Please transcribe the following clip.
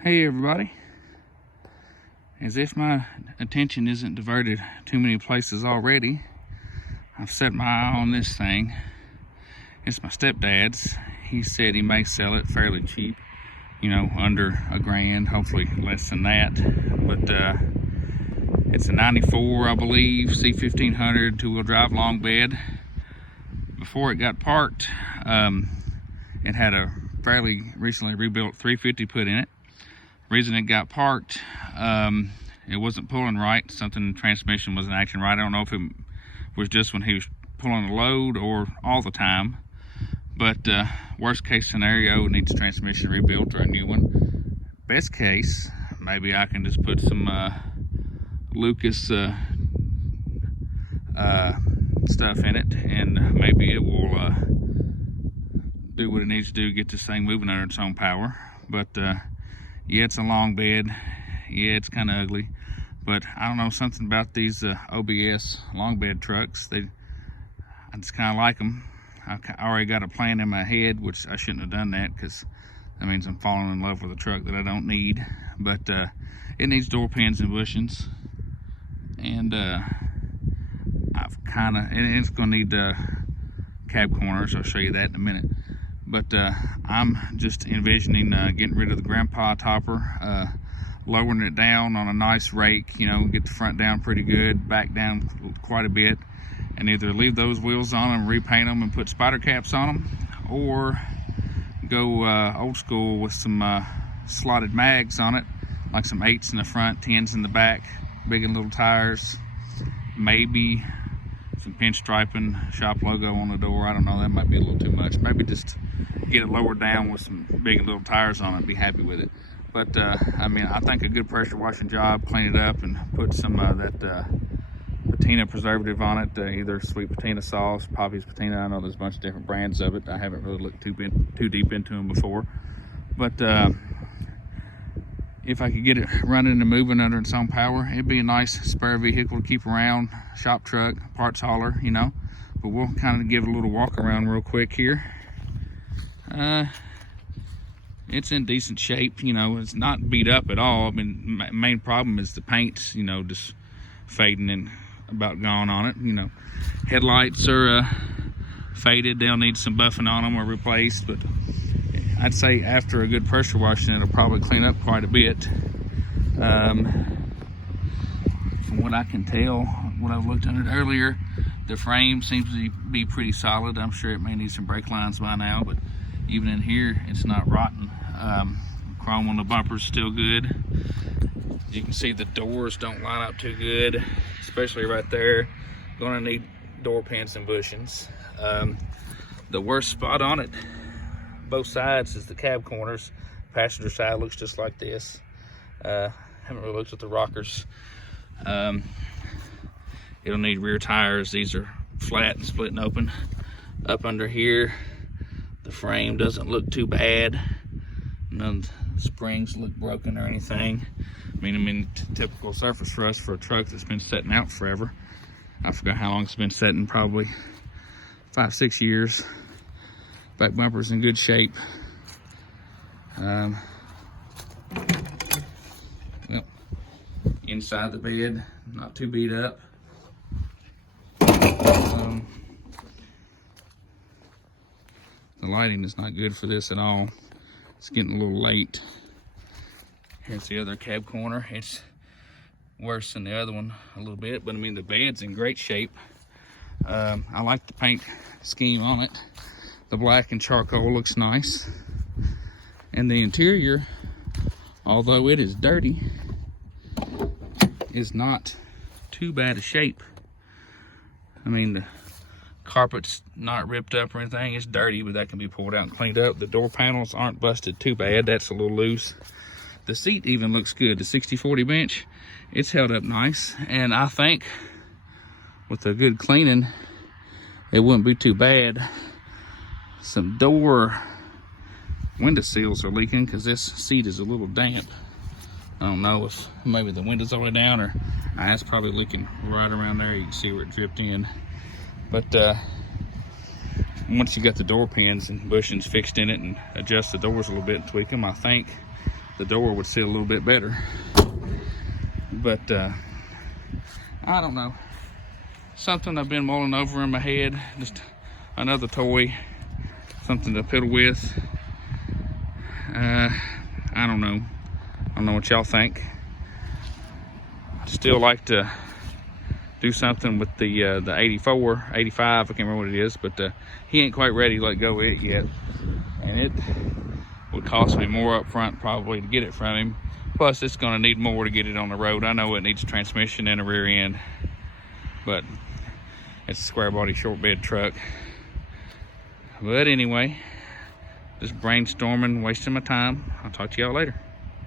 Hey everybody, as if my attention isn't diverted too many places already, I've set my eye on this thing. It's my stepdad's. He said he may sell it fairly cheap, you know, under $1,000, hopefully less than that. But it's a 94, I believe, C1500 two-wheel drive long bed. Before it got parked, it had a fairly recently rebuilt 350 put in it. Reason it got parked, it wasn't pulling right. Something in the transmission wasn't acting right. I don't know if it was just when he was pulling a load or all the time. But worst case scenario, it needs a transmission rebuilt or a new one. Best case, maybe I can just put some Lucas stuff in it, and maybe it will do what it needs to do, get this thing moving under its own power. But yeah, it's a long bed. Yeah, it's kind of ugly, but I don't know, something about these OBS long bed trucks. I just kind of like them. I already got a plan in my head, which I shouldn't have done that, because that means I'm falling in love with a truck that I don't need. But it needs door pins and bushings, and it's going to need cab corners. I'll show you that in a minute. But I'm just envisioning getting rid of the grandpa topper, lowering it down on a nice rake, you know, get the front down pretty good, back down quite a bit, and either leave those wheels on them, repaint them, and put spider caps on them, or go old school with some slotted mags on it, like some 8s in the front, 10s in the back, big and little tires, maybe some pinstriping, shop logo on the door. I don't know, that might be a little too much. Maybe just get it lowered down with some big and little tires on it, be happy with it. But I mean, I think a good pressure washing job, clean it up and put some that patina preservative on it, either sweet patina sauce, Poppy's patina. I know there's a bunch of different brands of it. I haven't really looked too deep into them before, but if I could get it running and moving under its own power, it'd be a nice spare vehicle to keep around, shop truck, parts hauler, you know. But we'll kind of give it a little walk around real quick here. It's in decent shape, you know. It's not beat up at all. I mean, main problem is the paint's, you know, just fading and about gone on it. You know, headlights are faded. They'll need some buffing on them or replaced, but I'd say after a good pressure washing, it'll probably clean up quite a bit. From what I can tell, when I looked at it earlier, the frame seems to be pretty solid. I'm sure it may need some brake lines by now, but even in here, it's not rotten. Chrome on the bumper's still good. You can see the doors don't line up too good, especially right there. Gonna need door pins and bushings. The worst spot on it, both sides, is the cab corners. Passenger side looks just like this. Haven't really looked at the rockers. It'll need rear tires. These are flat and splitting open. Up under here, the frame doesn't look too bad. None of the springs look broken or anything. I mean, typical surface for us for a truck that's been sitting out forever. I forgot how long it's been sitting, probably 5-6 years. Back bumper's in good shape. Well, inside the bed, not too beat up. The lighting is not good for this at all. It's getting a little late. Here's the other cab corner. It's worse than the other one a little bit, but I mean, the bed's in great shape. I like the paint scheme on it. The black and charcoal looks nice. And the interior, although it is dirty, is not too bad a shape. I mean, the carpet's not ripped up or anything. It's dirty, but that can be pulled out and cleaned up. The door panels aren't busted too bad. That's a little loose. The seat even looks good. The 60/40 bench, it's held up nice. And I think with a good cleaning, it wouldn't be too bad. Some door window seals are leaking because this seat is a little damp. I don't know if maybe the window's all the way down, or it's probably leaking right around there. You can see where it dripped in. But once you got the door pins and bushings fixed in it and adjust the doors a little bit and tweak them, I think the door would sit a little bit better. But I don't know. Something I've been mulling over in my head. Just another toy, something to fiddle with. I don't know. I don't know what y'all think. I'd still like to do something with the 84, 85, I can't remember what it is, but he ain't quite ready to let go of it yet. And it would cost me more up front probably to get it from him. Plus, it's gonna need more to get it on the road. I know it needs a transmission and a rear end, but it's a square body short bed truck. But anyway, just brainstorming, wasting my time. I'll talk to y'all later.